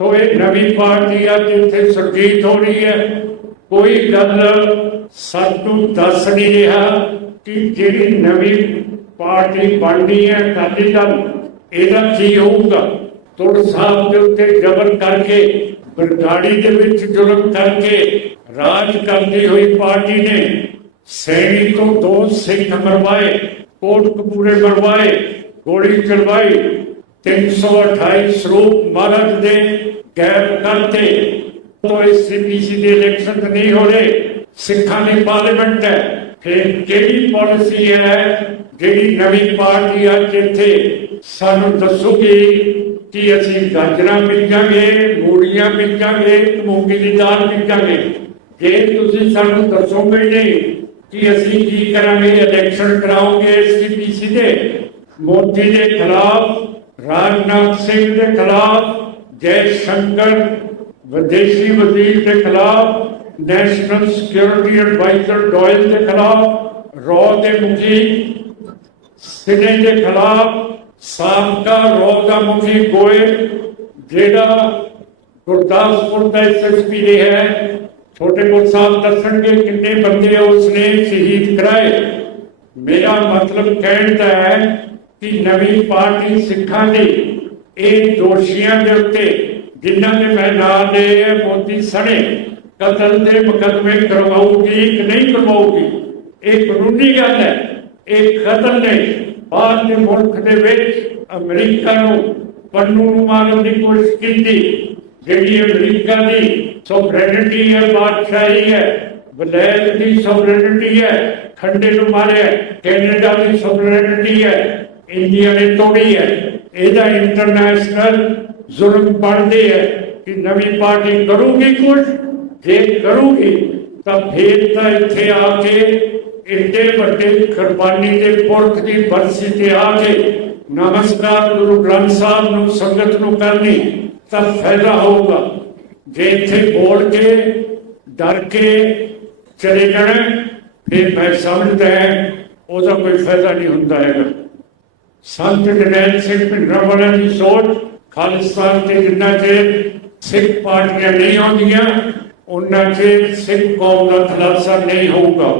ਸੋ ਇਹ ਨਵੀਂ ਪਾਰਟੀ ਆ ਜਿੱਥੇ ਸੁਰਜੀਤ ਹੋ ਰਹੀ ਹੈ। ਕੋਈ ਗੱਲ ਸਾਨੂੰ ਦੱਸ ਨਹੀਂ ਰਿਹਾ ਕਿ ਜਿਹੜੀ ਨਵੀਂ ਪਾਰਟੀ ਬਣਨੀ ਹੈ ਅਕਾਲੀ ਦਲ, ਇਹਦਾ ਕੀ ਹੋਊਗਾ? ਤੁਰ ਸਾਹਿਬ ਦੇ ਉੱਤੇ ਜ਼ਬਰ ਕਰਕੇ, ਬਰਗਾੜੀ ਦੇ ਵਿੱਚ ਜ਼ੁਲਮ ਕਰਕੇ ਰਾਜ ਕਰਦੀ ਹੋਈ ਪਾਰਟੀ ਨੇ ਸੈਣੀ ਤੋਂ ਦੋ ਸਿੱਖ ਮਰਵਾਏ ਕੋਟ ਕਪੂਰੇ ਮਰਵਾਏ ਗੋਲੀ ਚਲਵਾਈ 328 ਸਰੂਪ ਮਹਾਰਾਜ ਦੇ ਗੈਰ ਕਰਤੇ। ਤੋਂ ਇਸ ਸੀਪੀਸੀ ਦੇ ਇਲੈਕਸ਼ਨ ਨਹੀਂ ਹੋ ਰਹੇ, ਸਿੱਖਾਂ ਦੀ ਪਾਰਲੀਮੈਂਟ ਹੈ। ਫਿਰ ਕਿਹੜੀ ਪਾਲਿਸੀ ਹੈ? ਜਿਹੜੀ ਨਵੀਂ ਪਾਰਟੀ ਆ ਜਿੱਥੇ ਸਾਨੂੰ ਦੱਸੂਗੀ ਕਿ ਅਸੀਂ ਗਾਜਰਾਂ ਬੀਜਾਂਗੇ, ਮੂਲੀਆਂ ਬੀਜਾਂਗੇ, ਮੂੰਗੀ ਦੀ ਦਾਲ ਬੀਜਾਂਗੇ। ਜੇ ਤੁਸੀਂ ਸਾਨੂੰ ਦੱਸੋਗੇ ਨਹੀਂ ਕਿ ਅਸੀਂ ਕੀ ਕਰਾਂਗੇ ਇਲੈਕਸ਼ਨ ਕਰਾਉਂਗੇ ਸੀਪੀਸੀ ਦੇ, ਮੋਦੀ ਦੇ ਖਿਲਾਫ ਰਾਜਨਾਥ ਸਿੰਘ ਦੇ ਖਿਲਾਫ, ਜੈ ਸ਼ੰਕਰ ਵਿਦੇਸ਼ੀ ਵਜ਼ੀਰ ਦੇ ਖਿਲਾਫ ਨੈਸ਼ਨਲ ਸਿਕਿਉਰਿਟੀ ਐਡਵਾਈਜ਼ਰ ਡੋਇਲ ਦੇ ਖਿਲਾਫ, ਰੋ ਦੇ ਮੁਖੀ ਸਿਨੇ ਦੇ ਖਿਲਾਫ, ਸਾਬਕਾ ਰੋ ਦਾ ਮੁਖੀ ਗੋਇਲ, ਜਿਹੜਾ ਗੁਰਦਾਸਪੁਰ ਦਾ ਐਸਐਸਪੀ ਰਿਹਾ ਹੈ। ਛੋਟੇ ਕੋਲ ਸਾਹਿਬ ਦੱਸਣਗੇ ਕਿੰਨੇ ਬੰਦੇ ਉਸਨੇ ਸ਼ਹੀਦ ਕਰਾਏ। ਮੇਰਾ ਮਤਲਬ ਕਹਿਣ ਦਾ ਹੈ ਕਿ ਨਵੀਂ ਪਾਰਟੀ ਸਿੱਖਾਂ ਦੀ ਇਹ ਦੋਸ਼ੀਆਂ ਦੇ ਉੱਤੇ, ਜਿਨ੍ਹਾਂ ਦੇ ਮੈਦਾਨ ਦੇ ਮੋਦੀ ਸਣੇ, ਕਤਲ ਦੇ ਮੁਕੱਦਮੇ ਕਰਵਾਉਗੀ ਕਿ ਨਹੀਂ ਕਰਵਾਉਗੀ ਇਹ ਕਾਨੂੰਨੀ ਗੱਲ ਹੈ। ਇਹ ਕਤਲ ਨੇ। ਬਾਹਰ ਦੇ ਮੁਲਕ ਦੇ ਵਿੱਚ ਅਮਰੀਕਾ ਨੂੰ ਪੰਨੂ ਨੂੰ ਮਾਰਨ ਦੀ ਕੋਸ਼ਿਸ਼ ਕੀਤੀ। ਜਿਹੜੀ ਅਮਰੀਕਾ ਦੀ ਸੋਵਰੇਨਿਟੀ ਹੈ, ਬਾਦਸ਼ਾਹੀ ਹੈ, ਵਲੈਤ ਦੀ ਸੋਵਰੇਨਿਟੀ ਹੈ, ਖੰਡੇ ਨੂੰ ਮਾਰਿਆ, ਕੈਨੇਡਾ ਦੀ ਸੋਵਰੇਨਿਟੀ ਹੈ ਇੰਡੀਆ ਨੇ ਤੋੜੀ ਹੈ, ਇਹਦਾ ਇੰਟਰਨੈਸ਼ਨਲ ਜ਼ੁਲਮ ਬਣਦੇ ਹੈ ਕਿ ਨਵੀਂ ਪਾਰਟੀ ਕਰੂਗੀ ਕੁਝ ਜੇ ਕਰੂਗੀ, ਤਾਂ ਫੇਰ ਤਾਂ ਇੱਥੇ ਆ ਕੇ ਇੰਨੇ ਵੱਡੇ ਕੁਰਬਾਨੀ ਦੇ ਪੁਰਖ ਦੀ ਬਰਸੀ ਤੇ ਆ ਕੇ ਨਮਸਕਾਰ ਗੁਰੂ ਗ੍ਰੰਥ ਸਾਹਿਬ ਨੂੰ, ਸੰਗਤ ਨੂੰ ਕਰਨੀ, ਤਾਂ ਫਾਇਦਾ ਹੋਊਗਾ। ਜੇ ਇੱਥੇ ਬੋਲ ਕੇ, ਡਰ ਕੇ ਚਲੇ ਜਾਣਾ, ਫਿਰ ਮੈਂ ਸਮਝਦਾ ਉਹਦਾ ਕੋਈ ਫਾਇਦਾ ਨਹੀਂ ਹੁੰਦਾ ਹੈਗਾ। ਸੰਤ ਜਰਨੈਲ ਸਿੰਘ ਭਿੰਡਰਾਂ ਵਾਲਿਆਂ ਦੀ ਸੋਚ ਖਾਲਿਸਤਾਨ ਤੇ ਜਿੰਨਾ ਚਿਰ ਸਿੱਖ ਪਾਰਟੀਆਂ ਨਹੀਂ ਆਉਂਦੀਆਂ ਉਹਨਾਂ ਚਿਰ ਸਿੱਖ ਕੌਮ ਦਾ ਖਲਾਸਾ ਨਹੀਂ ਹੋਊਗਾ।